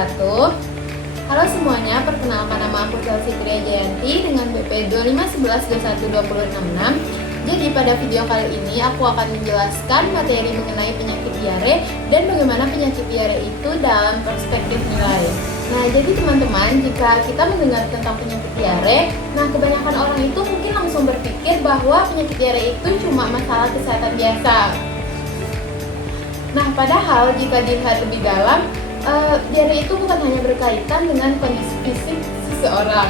wabarakatuh. Halo semuanya, perkenalkan nama aku Chelsea Kriya Jayanti dengan BP 2511212066. Jadi pada video kali ini aku akan menjelaskan materi mengenai penyakit diare dan bagaimana penyakit diare itu dalam perspektif nilai. Nah, jadi teman-teman, jika kita mendengar tentang penyakit diare, nah kebanyakan orang itu mungkin langsung berpikir bahwa penyakit diare itu cuma masalah kesehatan biasa. Nah, padahal jika dilihat lebih dalam, diare itu bukan hanya berkaitan dengan kondisi fisik seseorang,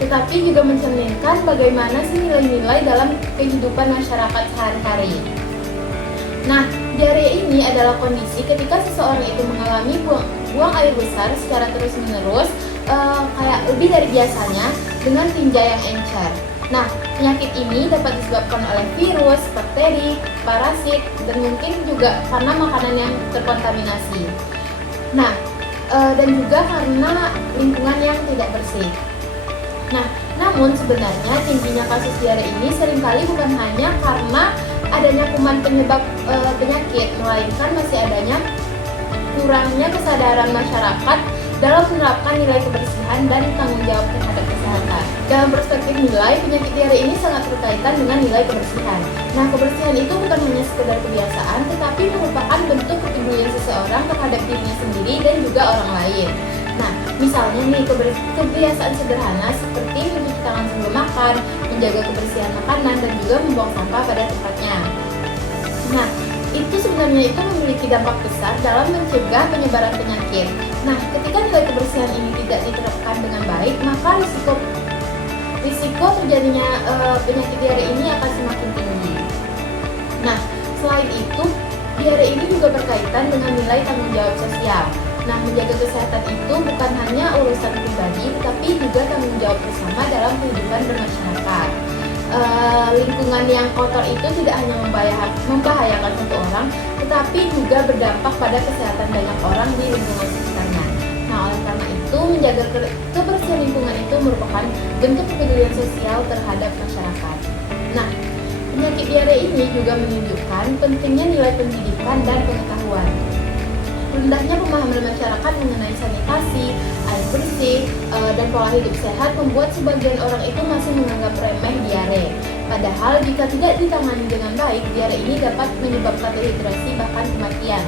tetapi juga mencerminkan bagaimana sih nilai-nilai dalam kehidupan masyarakat sehari-hari. Nah, diare ini adalah kondisi ketika seseorang itu mengalami buang air besar secara terus-menerus, kayak lebih dari biasanya dengan tinja yang encer. Nah, penyakit ini dapat disebabkan oleh virus, bakteri, parasit, dan mungkin juga karena makanan yang terkontaminasi. Nah, dan juga karena lingkungan yang tidak bersih. Nah, namun sebenarnya tingginya kasus diare ini seringkali bukan hanya karena adanya kuman penyebab penyakit, melainkan masih adanya kurangnya kesadaran masyarakat dalam menerapkan nilai kebersihan dan tanggung jawab terhadap kesehatan. Dalam perspektif nilai, penyakit diare ini sangat berkaitan dengan nilai kebersihan. Nah, kebersihan itu bukan hanya sekedar kebiasaan, tetapi merupakan bentuk kepedulian seseorang terhadap dirinya sendiri dan juga orang lain. Nah, misalnya nih, kebiasaan sederhana seperti mencuci tangan sebelum makan, menjaga kebersihan makanan, dan juga membuang sampah pada tempatnya. Nah, itu sebenarnya itu memiliki dampak besar dalam mencegah penyebaran penyakit. Nah, ketika nilai kebersihan ini tidak diterapkan dengan baik, maka risiko terjadinya penyakit diare ini akan semakin tinggi. Nah, selain itu, diare ini juga berkaitan dengan nilai tanggung jawab sosial. Nah, menjaga kesehatan itu bukan hanya urusan pribadi, tetapi juga tanggung jawab bersama dalam kehidupan bermasyarakat. Lingkungan yang kotor itu tidak hanya membahayakan satu orang, tetapi juga berdampak pada kesehatan banyak orang di lingkungan sekitarnya. Nah, oleh karena itu, menjaga kebersihan lingkungan itu merupakan bentuk kepedulian sosial terhadap masyarakat. Nah, penyakit diare ini juga menunjukkan pentingnya nilai pendidikan dan pengetahuan. Rendahnya pemahaman masyarakat mengenai sanitasi, air bersih, dan pola hidup sehat membuat sebagian orang itu masih menganggap remeh diare. Padahal jika tidak ditangani dengan baik, diare ini dapat menyebabkan dehidrasi bahkan kematian,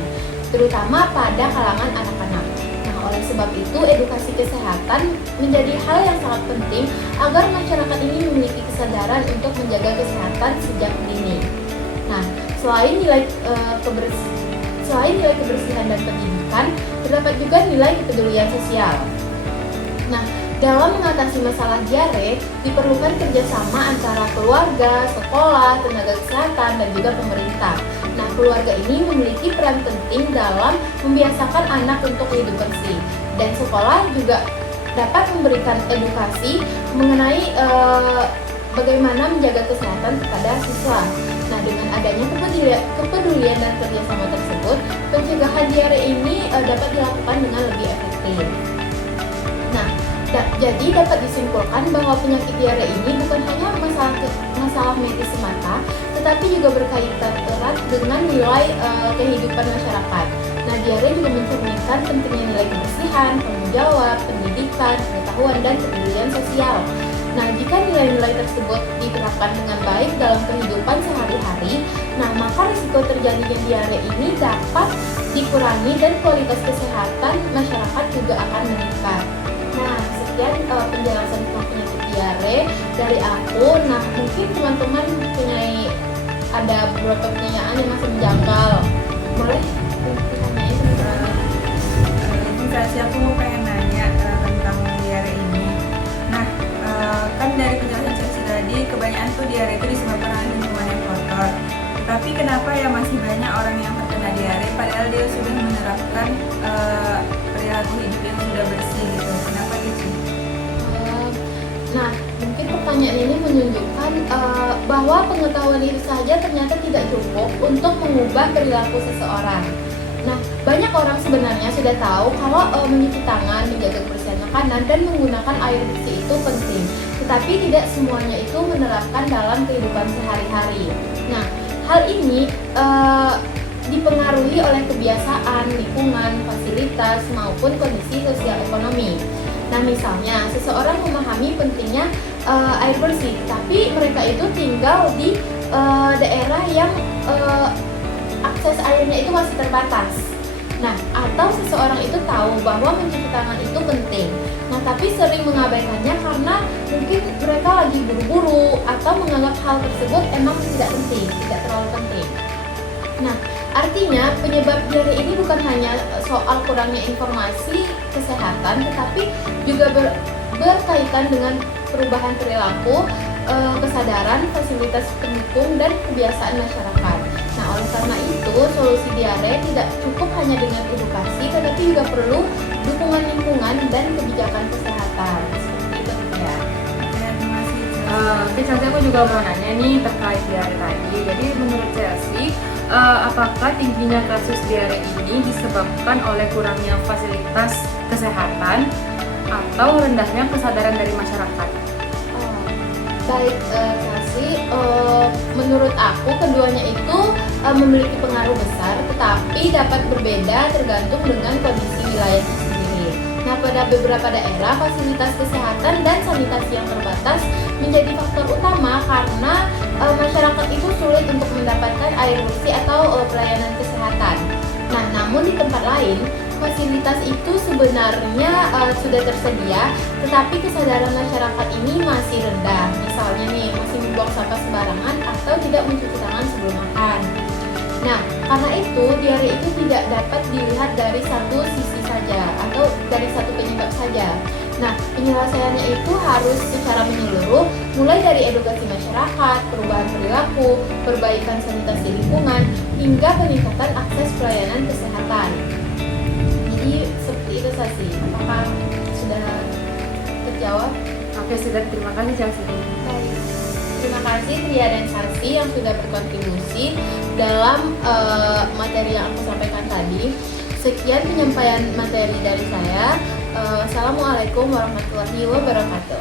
terutama pada kalangan anak-anak. Nah, oleh sebab itu, edukasi kesehatan menjadi hal yang sangat penting agar masyarakat ini memiliki kesadaran untuk menjaga kesehatan sejak dini. Nah, selain nilai kebersihan dan pendidikan, terdapat juga nilai kepedulian sosial. Nah, dalam mengatasi masalah diare, diperlukan kerjasama antara keluarga, sekolah, tenaga kesehatan, dan juga pemerintah. Nah, keluarga ini memiliki peran penting dalam membiasakan anak untuk hidup bersih. Dan sekolah juga dapat memberikan edukasi mengenai bagaimana menjaga kesehatan kepada siswa. Nah, dengan adanya kepedulian dan kerjasama tersebut, pencegahan diare ini dapat dilakukan dengan lebih efektif. Nah, jadi dapat disimpulkan bahwa penyakit diare ini bukan hanya masalah medis semata, tetapi juga berkaitan erat dengan nilai kehidupan masyarakat. Nah, diare juga mencerminkan pentingnya nilai kebersihan, tanggung jawab, pendidikan, pengetahuan, dan kepedulian sosial. Nah, jika nilai-nilai tersebut diterapkan dengan baik dalam kehidupan sehari-hari, nah maka risiko terjadinya diare ini dapat dikurangi dan kualitas kesehatan masyarakat juga akan meningkat. Nah, sekian penjelasan tentang penyakit diare dari aku. Nah, mungkin teman-teman ada beberapa pertanyaan yang masih menjanggal. Boleh ditanyain teman-teman? Misalnya aku mau pengen nanya tentang diare ini. Nah, kan dari penjelasan Chelsea tadi, kebanyakan tuh diare itu disebabkan oleh lingkungan yang kotor. Tapi kenapa ya masih banyak orang yang terkena diare padahal dia sudah menerapkan perilaku hidup yang sudah bersih gitu? Kenapa gitu? Nah, mungkin pertanyaan ini menunjukkan bahwa pengetahuan itu saja ternyata tidak cukup untuk mengubah perilaku seseorang. Nah, banyak orang sebenarnya sudah tahu kalau mencuci tangan, menjaga kebersihan makanan, dan menggunakan air bersih itu penting. Tetapi tidak semuanya itu menerapkan dalam kehidupan sehari-hari. Nah, hal ini dipengaruhi oleh kebiasaan, lingkungan, fasilitas, maupun kondisi sosial ekonomi. Nah, misalnya seseorang memahami pentingnya air bersih, tapi mereka itu tinggal di daerah yang akses airnya itu masih terbatas. Nah, atau seseorang itu tahu bahwa mencuci tangan itu penting. Nah, tapi sering mengabaikannya karena mungkin mereka lagi buru-buru atau menganggap hal tersebut emang tidak penting, tidak terlalu penting. Nah, artinya penyebab diare ini bukan hanya soal kurangnya informasi kesehatan, tetapi juga berkaitan dengan perubahan perilaku, kesadaran, fasilitas pendukung, dan kebiasaan masyarakat. Nah, oleh karena itu, solusi diare tidak cukup hanya dengan edukasi, tetapi juga perlu dukungan lingkungan dan kebijakan kesehatan. Seperti itu ya. Terima kasih. Oke, Chelsea, aku juga mau nanya nih terkait diare tadi. Jadi menurut Chelsea, apakah tingginya kasus diare ini disebabkan oleh kurangnya fasilitas kesehatan atau rendahnya kesadaran dari masyarakat? Baik, Chelsea, menurut aku keduanya itu memiliki pengaruh besar, tetapi dapat berbeda tergantung dengan kondisi wilayahnya sendiri. Nah, pada beberapa daerah, fasilitas kesehatan dan sanitasi yang terbatas menjadi faktor utama karena masyarakat itu sulit untuk mendapatkan air bersih atau pelayanan kesehatan. Nah, namun di tempat lain, fasilitas itu sebenarnya sudah tersedia, tetapi kesadaran masyarakat ini masih rendah. Misalnya nih, masih membuang sampah sembarangan atau tidak mencuci tangan sebelum makan. Nah, karena itu diare itu tidak dapat dilihat dari satu sisi saja atau dari satu penyebab saja. Nah, penyelesaiannya itu harus secara menyeluruh, mulai dari edukasi masyarakat, perubahan perilaku, perbaikan sanitasi lingkungan, hingga peningkatan akses pelayanan kesehatan. Jadi seperti itu Sasi. Apakah sudah terjawab? Oke, sudah. Terima kasih, Chelsea. Baik. Terima kasih Tria dan Sasi yang sudah berkontribusi dalam materi yang aku sampaikan tadi. Sekian penyampaian materi dari saya. Assalamualaikum warahmatullahi wabarakatuh.